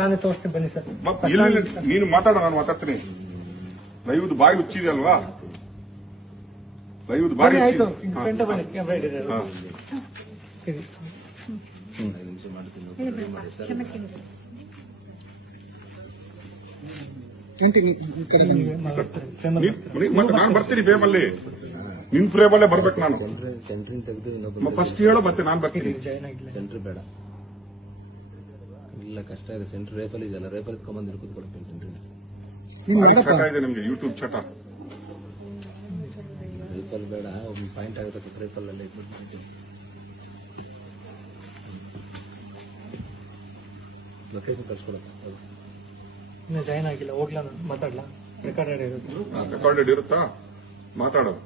ನಾನೇ ತೋರಿಸ್ತೀನಿ ಬನ್ನಿ ಸರ್. ನೀನು ಮಾತಾಡ, ನಾನು ಮಾತಾಡ್ತೀನಿ. ಲೈವ್ದು ಬಾಯಿ ಹುಚ್ಚಿದೆ ಅಲ್ವಾ? ಲೈವ್ದು ಬಾಯಿ ಆಯ್ತು. ಫ್ರಂಟ್ ಬನ್ನಿ, ಕ್ಯಾಮ್ರಾ ಇದೆ. ನಾನು ಬರ್ತೀನಿ ಬೇಮಲ್ಲಿ. ನಿನ್ ಫ್ರೇಮಲ್ಲೇ ಬರ್ಬೇಕು ನಾನು. ಫಸ್ಟ್ ಹೇಳೋ ಮತ್ತೆ ನಾನು ಬರ್ತೀನಿ. ಸೆಂಟ್ರ್ ಬೇಡ, ಇಲ್ಲ ಕಷ್ಟ ಇದೆ. ಸೆಂಟ್ರ್ ರೇಪಲ್ ಇದೆಯಲ್ಲ, ರೇಪಲ್ ಎತ್ಕೊಂಡ್ಬಂದು ಕೂತ್ಕೊಳ್ತೀನಿ. ಚಟ ಇದೆ ನಿಮ್ಗೆ, ಯೂಟ್ಯೂಬ್ ಚಟ. ರೇಪಲ್ ಬೇಡ, ಒಂದು ಪಾಯಿಂಟ್ ಆಗುತ್ತೆ ಸರ್. ರೇಪಲ್ ಅಲ್ಲೇ ಇಟ್ಬಿಟ್ಟು ಲೊಕೇಶನ್ ಕಳ್ಸ್ಕೊಡಕ್ಕೆ ಇನ್ನು ಜಾಯ್ನ್ ಆಗಿಲ್ಲ. ಹೋಗ್ಲಾ, ಮಾತಾಡ್ಲಾ? ರೆಕಾರ್ಡೆಡ್ ಇರುತ್ತೆ. ರೆಕಾರ್ಡೆಡ್ ಇರುತ್ತಾ? ಮಾತಾಡೋದು.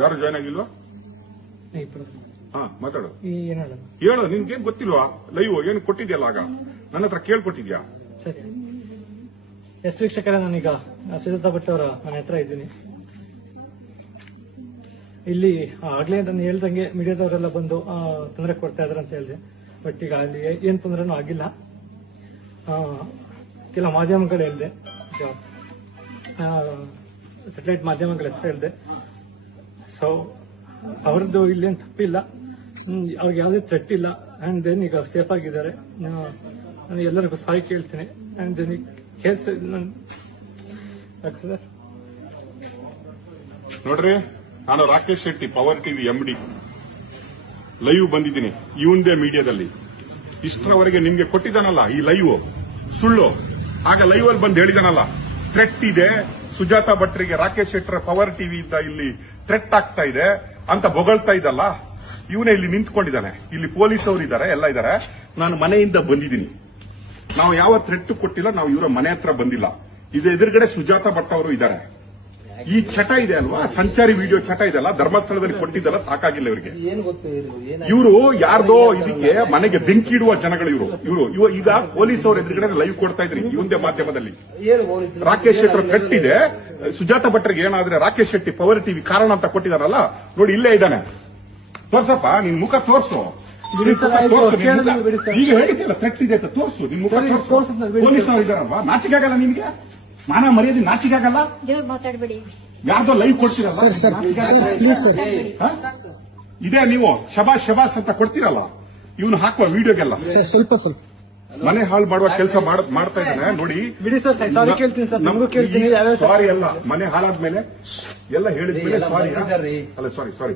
ಯಾರು ಜಾಯ್ನ್ ಆಗಿಲ್ವಾ? ಮಾತಾಡು. ಹೇಳು, ನಿನ್ಗೇನ್ ಗೊತ್ತಿಲ್ವಾ? ಲೈವ್ ಏನು ಕೊಟ್ಟಿದ್ಯಲ್ಲ, ಆಗ ನನ್ನ ಹತ್ರ ಕೇಳ್ಕೊಟ್ಟಿದ್ಯಾ? ಸರಿ. ಎಸ್ ವೀಕ್ಷಕರೇ, ನಾನೀಗ ಸುಜಾತಾ ಭಟ್ ಅವರ ಮನೆ ಹತ್ರ ಇದ್ದೀನಿ. ಇಲ್ಲಿ ಆಗ್ಲೇ ನಾನು ಹೇಳ್ದಂಗೆ ಮೀಡಿಯಾದವರೆಲ್ಲ ಬಂದು ತೊಂದರೆ ಕೊಡ್ತಾ ಇದಾರೆ ಅಂತ ಹೇಳಿದೆ. ಬಟ್ ಈಗ ಅಲ್ಲಿ ಏನ್ ತೊಂದರೆನೂ ಆಗಿಲ್ಲ. ಕೆಲ ಮಾಧ್ಯಮಗಳು ಹೇಳಿದೆ, ಸ್ಯಾಟಲೈಟ್ ಮಾಧ್ಯಮಗಳ ಹೆಸರು ಹೇಳಿದೆ. ಸೊ ಅವ್ರದ್ದು ಇಲ್ಲೇನು ತಪ್ಪಿಲ್ಲ, ಅವ್ರಿಗೆ ಯಾವುದೇ ಥ್ರೆಟ್ ಇಲ್ಲ. ಅಂಡ್ ದೆನ್ ಈಗ ಸೇಫ್ ಆಗಿದ್ದಾರೆ. ನಾನು ಎಲ್ಲರಿಗೂ ಸಾರಿ ಕೇಳ್ತೀನಿ. ಅಂಡ್ ದೆನ್ ಕೇಸ್ ನೋಡ್ರಿ, ನಾನು Rakesh Shetty, power TV MD, live ಬಂದಿದ್ದೀನಿ ಇವಂದೇ ಮೀಡಿಯಾದಲ್ಲಿ. ಇಷ್ಟರವರೆಗೆ ನಿಮ್ಗೆ ಕೊಟ್ಟಿದ್ದಾನಲ್ಲ ಈ ಲೈವ್ ಸುಳ್ಳು. ಆಗ ಲೈವ್ ಅಲ್ಲಿ ಬಂದು ಹೇಳಿದಾನಲ್ಲ, ಥ್ರೆಟ್ ಇದೆ ಸುಜಾತಾ ಭಟ್ರಿಗೆ, ರಾಕೇಶ್ ಶೆಟ್ಟರ ಪವರ್ ಟಿವಿ ಇಂದ ಇಲ್ಲಿ ಥ್ರೆಟ್ ಆಗ್ತಾ ಇದೆ ಅಂತ ಬೊಗಳ್ತಾ ಇದ್ದಲ್ಲ, ಇವನೇ ಇಲ್ಲಿ ನಿಂತ್ಕೊಂಡಿದ್ದಾನೆ. ಇಲ್ಲಿ ಪೊಲೀಸ್ ಅವರು ಇದ್ದಾರೆ, ಎಲ್ಲ ಇದ್ದಾರೆ. ನಾನು ಮನೆಯಿಂದ ಬಂದಿದ್ದೀನಿ. ನಾವು ಯಾವ ಥ್ರೆಟ್ ಕೊಟ್ಟಿಲ್ಲ, ನಾವು ಇವರ ಮನೆ ಹತ್ರ ಬಂದಿಲ್ಲ. ಇದು ಎದುರುಗಡೆ ಸುಜಾತಾ ಭಟ್ ಅವರು ಇದ್ದಾರೆ. ಈ ಚಟ ಇದೆ ಅಲ್ವಾ, ಸಂಚಾರಿ ವಿಡಿಯೋ ಚಟ ಇದೆಲ್ಲ, ಧರ್ಮಸ್ಥಳದಲ್ಲಿ ಕೊಟ್ಟಿದ್ದಲ್ಲ, ಸಾಕಾಗಿಲ್ಲ ಇವರಿಗೆ. ಇವರು ಯಾರ್ದೋ ಇದಕ್ಕೆ ಮನೆಗೆ ಬೆಂಕಿ ಇಡುವ ಜನಗಳು ಇವರು. ಈಗ ಪೊಲೀಸ್ ಅವರು ಎದುರುಗಡೆ ಲೈವ್ ಕೊಡ್ತಾ ಇದ್ರಿ ಇವಂದೇ ಮಾಧ್ಯಮದಲ್ಲಿ. ರಾಕೇಶ್ ಶೆಟ್ಟರ್ ಥ್ರೆಟ್ ಇದೆ, ಸುಜಾತಾ ಭಟ್ರಿಗೆ ಏನಾದ್ರೆ ರಾಕೇಶ್ ಶೆಟ್ಟಿ ಪವರ್ ಟಿವಿ ಕಾರಣ ಅಂತ ಕೊಟ್ಟಿದಾರಲ್ಲ, ನೋಡಿ ಇಲ್ಲೇ ಇದ್ದಾನೆ. ತೋರ್ಸಪ್ಪ, ನಿನ್ ಮುಖ ತೋರ್ಸು. ಈಗ ಹೇಳಿದ್ದಿಲ್ಲ ಥ್ರೆಟ್ ಇದೆ ಅಂತ, ತೋರ್ಸು ನಿನ್ ಮುಖ ತೋರ್ಸು. ಪೊಲೀಸ್ ಅವರು ಇದಾರಲ್ವಾ, ನಾಚಿಕೆ ಆಗಲ್ಲ ನಿನ್ಗೆ? ಮಾನ ಮರ್ಯಾದೆ ನಾಚಿಕೆ ಆಗಲ್ಲ? ಮಾತಾಡಬೇಡಿ. ಯಾರ್ದೋ ಲೈವ್ ಕೊಡ್ತೀರಲ್ಲ, ಇದೇ ನೀವು ಶಬಾಷ್ ಶಬಾಷ್ ಅಂತ ಕೊಡ್ತೀರಲ್ಲ, ಇವನು ಹಾಕುವ ವಿಡಿಯೋಗೆಲ್ಲ ಸ್ವಲ್ಪ ಮನೆ ಹಾಳು ಮಾಡುವ ಕೆಲಸ ಮಾಡ್ತಾ ಇದ್ದಾನೆ ನೋಡಿ. ಬಿಡಿ ಸರ್, ಸಾರಿ ಕೇಳ್ತೀನಿ ಸರ್. ನಮಗೂ ಕೇಳ್ತೀನಿ. ಸಾರಿ ಅಲ್ಲ, ಮನೆ ಹಾಳಾದ್ಮೇಲೆ ಎಲ್ಲ ಹೇಳಿದ್ಮೇಲೆ ಸಾರಿ ಅಲ್ಲ, ಸಾರಿ